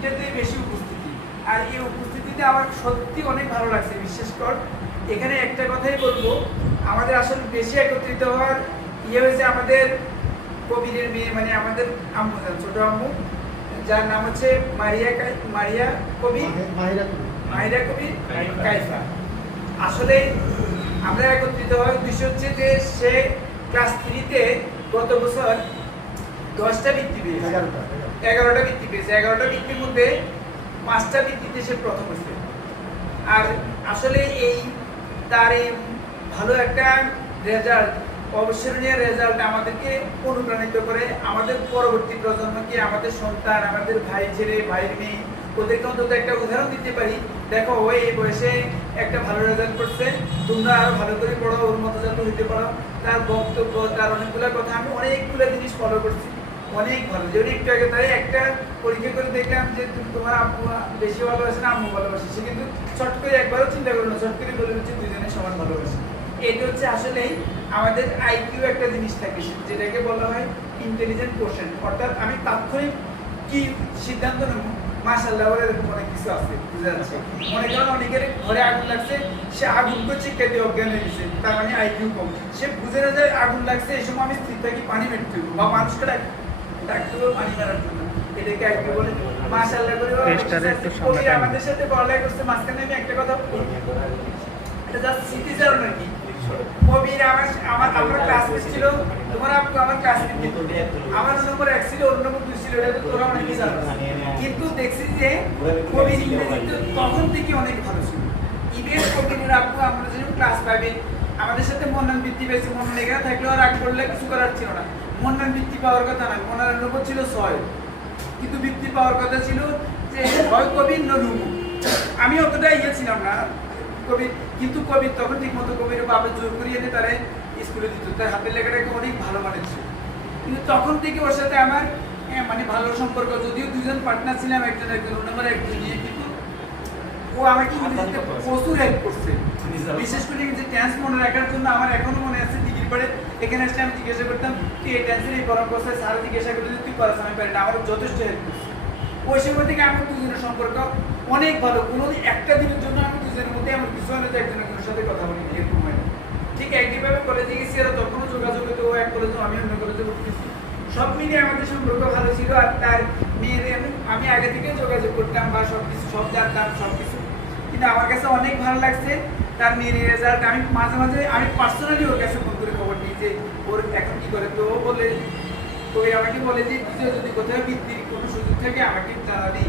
তিনটাতেই বেশি উপস্থিতি। আর এই উপস্থিতিতে আমার সত্যি অনেক ভালো লাগছে। বিশেষ কর এখানে একটা কথাই বলবো, আমাদের আসলে বেশি একত্রিত হওয়ার হয়েছে আমাদের কবিরের মেয়ে, মানে আমাদের আম্মু, ছোট আম্মু, যার নাম হচ্ছে মারিয়া কবির, মাহিরা কবির কাইফা। আসলে আমরা একত্রিত হওয়ার বিষয় হচ্ছে যে সে ক্লাস 3-তে গত বছর 10টা বৃত্তি পেয়েছে, 11টা বৃত্তি পেয়েছে। 11টা বৃত্তির মধ্যে 5টা বৃত্তিতে সে প্রথম হয়েছে। আর আসলে তার এই ভালো একটা রেজাল্ট, অবসরণীয় রেজাল্ট আমাদেরকে অনুপ্রাণিত করে আমাদের পরবর্তী প্রজন্মকে, আমাদের সন্তান, আমাদের ভাই ছেলে, ভাইয়ের মেয়ে, ওদেরকে অন্তত একটা উদাহরণ দিতে পারি। দেখো ও এই বয়সে একটা ভালো রেজাল্ট করছে, তোমরা আরো ভালো করে পড়ো, ওর মতো যাতে হইতে পারো। তার বক্তব্য, তার অনেকগুলো কথা, আমি অনেকগুলো জিনিস ফলো করছি, অনেক ভালো। যেমন একটু আগে তাই একটা পরীক্ষা করে দেখলাম যে তোমার আম্মু বেশি ভালোবাসে না আম্মু ভালোবাসে, সে কিন্তু চট করে একবারও চিন্তা করলো না, চট করে বলে হচ্ছে দুজনে সমান ভালোবাসে। এটা হচ্ছে আসলেই আমাদের আইকিউ একটা জিনিস থাকে, যেটাকে বলা হয় ইন্টেলিজেন্ট কোশ্চেন। অর্থাৎ আমি তাৎক্ষণিক কি সিদ্ধান্ত নেব, মাশাআল্লাহ ওর এরকম অনেক কিছু আছে, বুঝা যাচ্ছে। মনে করেন অনেকের ঘরে আগুন লাগছে, সে আগুন করে চিৎকার দিয়ে অজ্ঞান হয়ে গেছে, তার মানে আইকিউ কম। সে বুঝে না যায় আগুন লাগছে, এই সময় আমি স্থির থাকি পানি মেরতে হবে, বা মানুষকে ডাকতে হবে পানি মারার জন্য, এটাকে আইকিউ বলে। মাশাআল্লাহ করে আমাদের সাথে পড়ালেখা করছে। মাঝখানে আমি একটা কথা বলি, এটা জাস্ট সিটিজেন নাকি কবির আমার ক্লাসমেট ছিল, তোমার আমার ক্লাসমেট, আমার নম্বর 1 ছিল, ওর নম্বর 2 ছিল, এটা তো তোরা অনেকই জানো। কিন্তু দেখছি যে কবির ইংরেজিতে তখন থেকে অনেক ভালো ছিল। ইভেন কবিরের আপু আমরা যখন ক্লাস 5-এ আমাদের সাথে মন্নান বৃত্তি পেয়েছে, মন্নান এখানে থাকলেও রাগ করলে কিছু করার ছিল না। মন্নান বৃত্তি পাওয়ার কথা না, মন্নানের নম্বর ছিল 6, কিন্তু বৃত্তি পাওয়ার কথা ছিল যে হয় কবির নরুমু। আমি অতটা ছিলাম না কবির, কিন্তু কবির তখন ঠিক মতো কবির বাবা জোর করিয়ে এনে তারা স্কুলে দিত, তার হাতের লেখাটাকে অনেক ভালো মানেছিল। কিন্তু তখন থেকে ওর সাথে আমার মানে ভালো সম্পর্ক, যদিও দুজন পার্টনার ছিলাম, একজন ওর নম্বর 1 2 নিয়ে, কিন্তু ও আমাকে ইংরেজিতে প্রচুর হেল্প করছে। বিশেষ করে যে টেন্স মনে রাখার জন্য আমার এখনো মনে আছে, ডিগ্রি পরে এখানে আসলে আমি জিজ্ঞাসা করতাম তুই এই টেন্সের এই পড়া করছে, স্যার জিজ্ঞাসা করলে তুই পড়াস, আমি পারি না, আমার যথেষ্ট হেল্প করছে। ওই সময় থেকে আমার দুজনের সম্পর্ক অনেক ভালো। কোনো একটা দিনের জন্য আমি দুজনের মধ্যে এমন কিছু হলে যে একজনের সাথে কথা বলি, এরকম হয় না। ঠিক একইভাবে কলেজে গেছি, আর তখনও যোগাযোগ হতো, ও এক কলেজে আমি অন্য কলেজে পড়তেছি, সব মিলিয়ে আমাদের সম্পর্ক ভালো ছিল। আর তার মেয়ের আমি আগে থেকে যোগাযোগ করতাম বা সবকিছু সব জানতাম সবকিছু। কিন্তু আমার কাছে অনেক ভালো লাগছে তার মেয়ের রেজাল্ট। আমি মাঝে মাঝে আমি পার্সোনালি ওর কাছে ফোন করে খবর নিই যে ওর এখন কি করে। তো ও বলে, তো আমাকে বলে যে যদি কোথাও বৃত্তির কোনো সুযোগ থাকে আমাকে জানাবি।